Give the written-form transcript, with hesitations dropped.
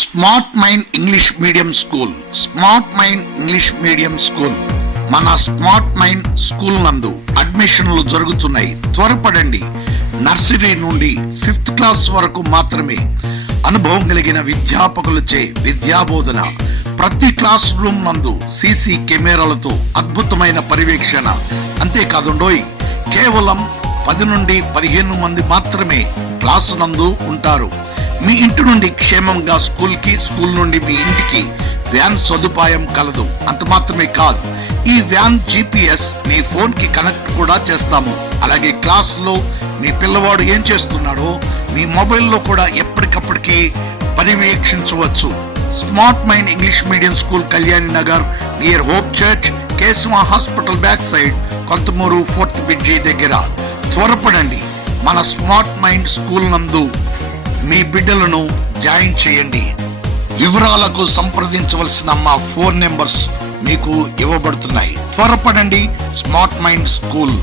Smart mind English medium school. Smart mind English medium school మన smart mind school నందు అడ్మిషన్లు జరుగుతున్నాయి. త్వరపడండి. నర్సరీ నుండి 5th క్లాస్ వరకు మాత్రమే అనుభవం కలిగిన విద్యాపకులచే విద్యాబోధన. ప్రతి క్లాస్ రూమ్ నందు సీసీ కెమెరాలతో అద్భుతమైన పర్యవేక్షణ. అంతేకాదుండోయ్, కేవలం 10 నుండి 15 మంది మాత్రమే క్లాసు నందు ఉంటారు. మీ ఇంటి నుండి క్షేమంగా స్కూల్ నుండి మీ ఇంటికి వ్యాన్ సదుపాయం కలదు. అంత మాత్రమే కాదు, ఈ వ్యాన్ GPS మీ ఫోన్ కి కనెక్ట్ కూడా చేస్తాము. అలాగే క్లాస్ లో మీ పిల్లవాడు ఏం చేస్తున్నాడో మీ మొబైల్లో కూడా ఎప్పటికప్పటికి పర్యవేక్షించవచ్చు. Smart mind English medium school, Kalyani Nagar, near hope church, Keshava hospital back side, Konthamuru 4th bridge దగ్గర. త్వరపడండి. మన స్మార్ట్ మైండ్ స్కూల్ నందు మీ బిడ్డలను జాయిన్ చేయండి. వివరాలకు సంప్రదించవలసిన మా ఫోన్ నెంబర్స్ మీకు ఇవ్వబడుతున్నాయి. త్వరపడండి. Smart mind school.